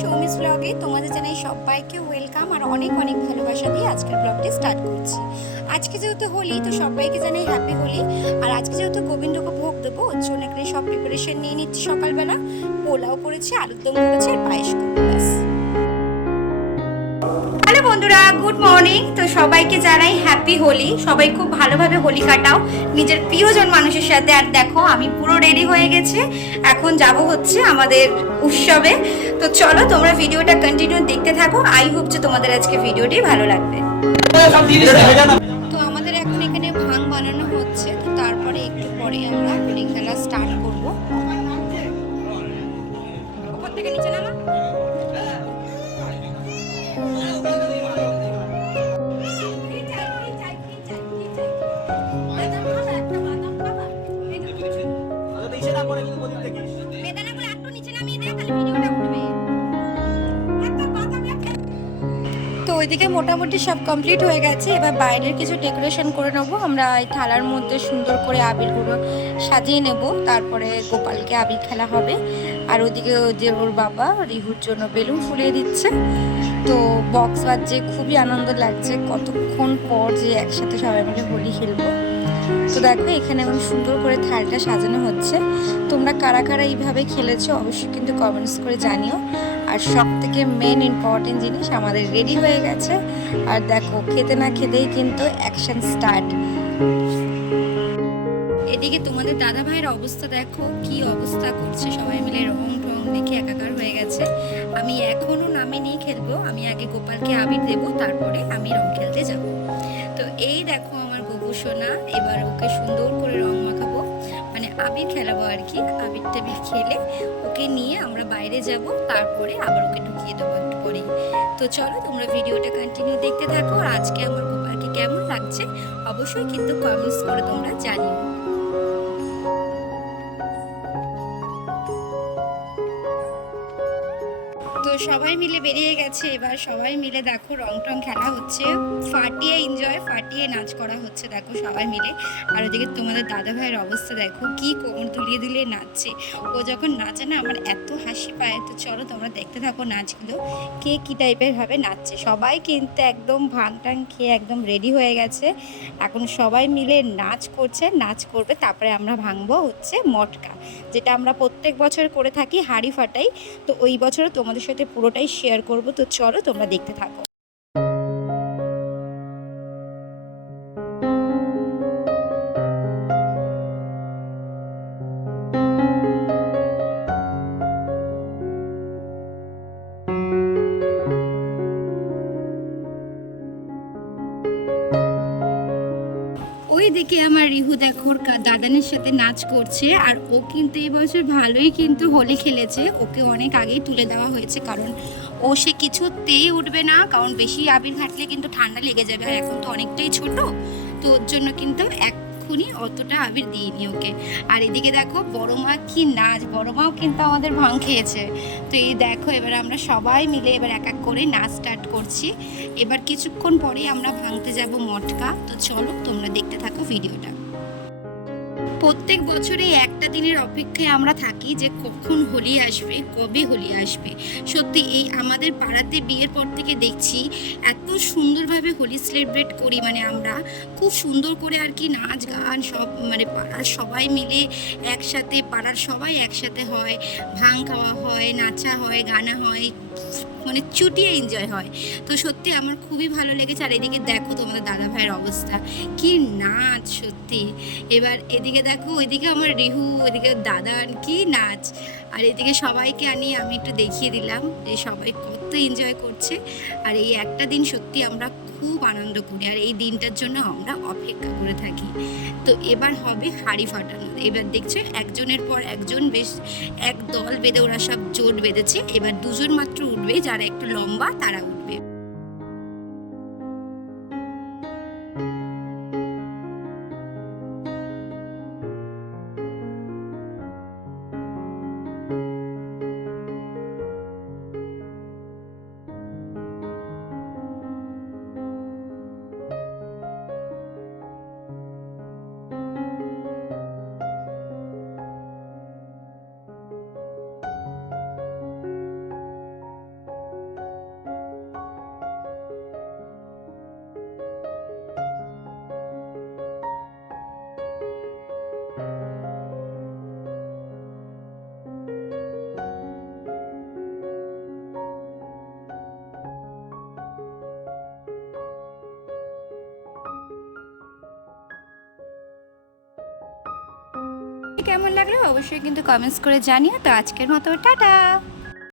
সৌমিস ব্লগে তোমাদের জানাই সবাইকে ওয়েলকাম আর অনেক অনেক ভালোবাসা দিয়ে আজকের ব্লগটি স্টার্ট করছি। আজকে যেহেতু হোলি তো সবাইকে জানাই হ্যাপি হোলি। আর আজকে যেহেতু গোবিন্দকে ভোগ দেবো ওর জন্য এখানে সব প্রিপারেশন নিয়ে নিচ্ছি। সকালবেলা পোলাও করেছি, আলুর দম করেছি আর পায়েস করবো ব্যাস। হ্যালো বন্ধুরা, গুড মর্নিং। তো সবাইকে জানাই হ্যাপি হোলি। সবাই খুব ভালোভাবে হোলি কাটাও নিজের প্রিয়জন মানুষের সাথে। আর দেখো আমি পুরো রেডি হয়ে গেছি, এখন যাব হচ্ছে আমাদের উৎসবে। তো চলো তোমরা ভিডিওটা কন্টিনিউ দেখতে থাকো। আই হোপ যে তোমাদের আজকে ভিডিওটি ভালো লাগবে। তো আমাদের এখন এখানে ভাং বানানো হচ্ছে, তো তারপরে একটু পরে আমরা হোলি খেলা স্টার্ট করবো। উপর থেকে নিচে নামা। তো ওইদিকে মোটামুটি সব কমপ্লিট হয়ে গেছে। এবার বাইরের কিছু ডেকোরেশন করে নেবো আমরা। এই থালার মধ্যে সুন্দর করে আবিরগুলো সাজিয়ে নেব, তারপরে গোপালকে আবির খেলা হবে। আর ওদিকে যে ওর বাবা রিহুর জন্য বেলুন ফুলিয়ে দিচ্ছে। তো বক্স বাজছে, খুবই আনন্দ লাগছে, কতক্ষণ পর যে একসাথে সবাই মিলে হোলি খেলবো। তো দেখো এখানে এখন সুন্দর করে থালটা সাজানো হচ্ছে। তোমরা কারা কারা এইভাবে খেলেছো অবশ্যই কিন্তু কমেন্টস করে জানিও। আর সব থেকে মেন ইম্পর্টেন্ট জিনিস আমাদের রেডি হয়ে গেছে। আর দেখো খেতে না খেতেই কিন্তু অ্যাকশন স্টার্ট। এদিকে তোমাদের দাদা ভাইয়ের অবস্থা দেখো কি অবস্থা করছে, সবাই মিলে রং টং দেখে একাকার হয়ে গেছে। আমি এখনো নামিনি খেলবো, আমি আগে গোপালকে আবির দেবো, তারপরে আমি রং খেলতে যাব। তো এই দেখো আমার গোপু সোনা, এবার ওকে সুন্দর করে রং মাখাবো, মানে আবির খেলাবো আর কি। আবির টাবির খেলে ওকে নিয়ে আমরা বাইরে যাব, তারপরে আবার ওকে ঢুকিয়ে দেবো একটু পরেই। তো চলো তোমরা ভিডিওটা কন্টিনিউ দেখতে থাকো। আর আজকে আমার গোপালকে কেমন লাগছে অবশ্যই কিন্তু কমেন্টস করে তোমরা জানিও। তো সবাই মিলে বেরিয়ে গেছে, এবার সবাই মিলে দেখো রং টং খেলা হচ্ছে, ফাটিয়ে এনজয়, ফাটিয়ে নাচ করা হচ্ছে দেখো সবাই মিলে। আর ওদিকে তোমাদের দাদা ভাইয়ের অবস্থা দেখো কি কোমর দুলিয়ে দুলিয়ে নাচছে। ও যখন নাচে না আমার এত হাসি পায়। তো চলো তোমরা দেখতে থাকো নাচগুলো, কে কী টাইপের ভাবে নাচছে। সবাই কিন্তু একদম ভাং টাং খেয়ে একদম রেডি হয়ে গেছে, এখন সবাই মিলে নাচ করছে, নাচ করবে। তারপরে আমরা ভাঙবো হচ্ছে মটকা, যেটা আমরা প্রত্যেক বছর করে থাকি, হাঁড়ি ফাটাই। তো ওই বছরও তোমাদের সাথে পুরোটাই শেয়ার করব। তো চলো তোমরা দেখতে থাকো। ওইদিকে আমার রিহু দেখো দাদানের সাথে নাচ করছে। আর ও কিন্তু এই বছর ভালোই কিন্তু হোলি খেলেছে, ওকে অনেক আগেই তুলে দেওয়া হয়েছে, কারণ ও সে কিছুতেই উঠবে না, কারণ বেশি আবির ঘাটলে কিন্তু ঠান্ডা লেগে যাবে। আর এখন তো অনেকটাই ছোট, তো ওর জন্য কিন্তু এক্ষুনি অতটা আবির দিইনি ওকে। আর এদিকে দেখো বড় মা কি নাচ, বড় মাও কিন্তু আমাদের ভাং খেয়েছে। তো এই দেখো এবার আমরা সবাই মিলে এবার এক এক করে নাচ স্টার্ট করছি। এবার কিছুক্ষণ পরেই আমরা ভাঙতে যাব মটকা। তো চলো তোমরা দেখতে থাকো ভিডিওটা। প্রত্যেক বছরে একটা দিনের অপেক্ষায় আমরা থাকি যে কখন হোলি আসবে, কবে হোলি আসবে। সত্যি এই আমাদের পাড়াতে বিয়ের পর থেকে দেখছি এত সুন্দরভাবে হোলি সেলিব্রেট করি, মানে আমরা খুব সুন্দর করে আর কি নাচ গান সব, মানে পাড়ার সবাই মিলে একসাথে, পাড়ার সবাই একসাথে হয়, ভাং খাওয়া হয়, নাচা হয়, গানা হয়, মানে চুটিয়ে এনজয় হয়। তো সত্যি আমার খুবই ভালো লেগেছে। আর এদিকে দেখো তোমাদের দাদা ভাইয়ের অবস্থা কি নাচ সত্যি। এবার এদিকে দেখো ওইদিকে আমার রিহু, ওইদিকে দাদা কি নাচ। আর এদিকে সবাইকে আনিয়ে আমি একটু দেখিয়ে দিলাম যে সবাই কত এনজয় করছে। আর এই একটা দিন সত্যি আমরা খুব আনন্দ করি, আর এই দিনটার জন্য আমরা অপেক্ষা করে থাকি। তো এবার হবে হাঁড়ি ফাটানো। এবার দেখছে একজনের পর একজন বেশ এক দল বেঁধে ওরা সব জোট বেঁধেছে। এবার দুজন মাত্র উঠবে, যারা একটু লম্বা তারা উঠবে। কেমন লাগলো অবশ্যই কিন্তু কমেন্টস করে জানিও। তো আজকের মতো টাটা।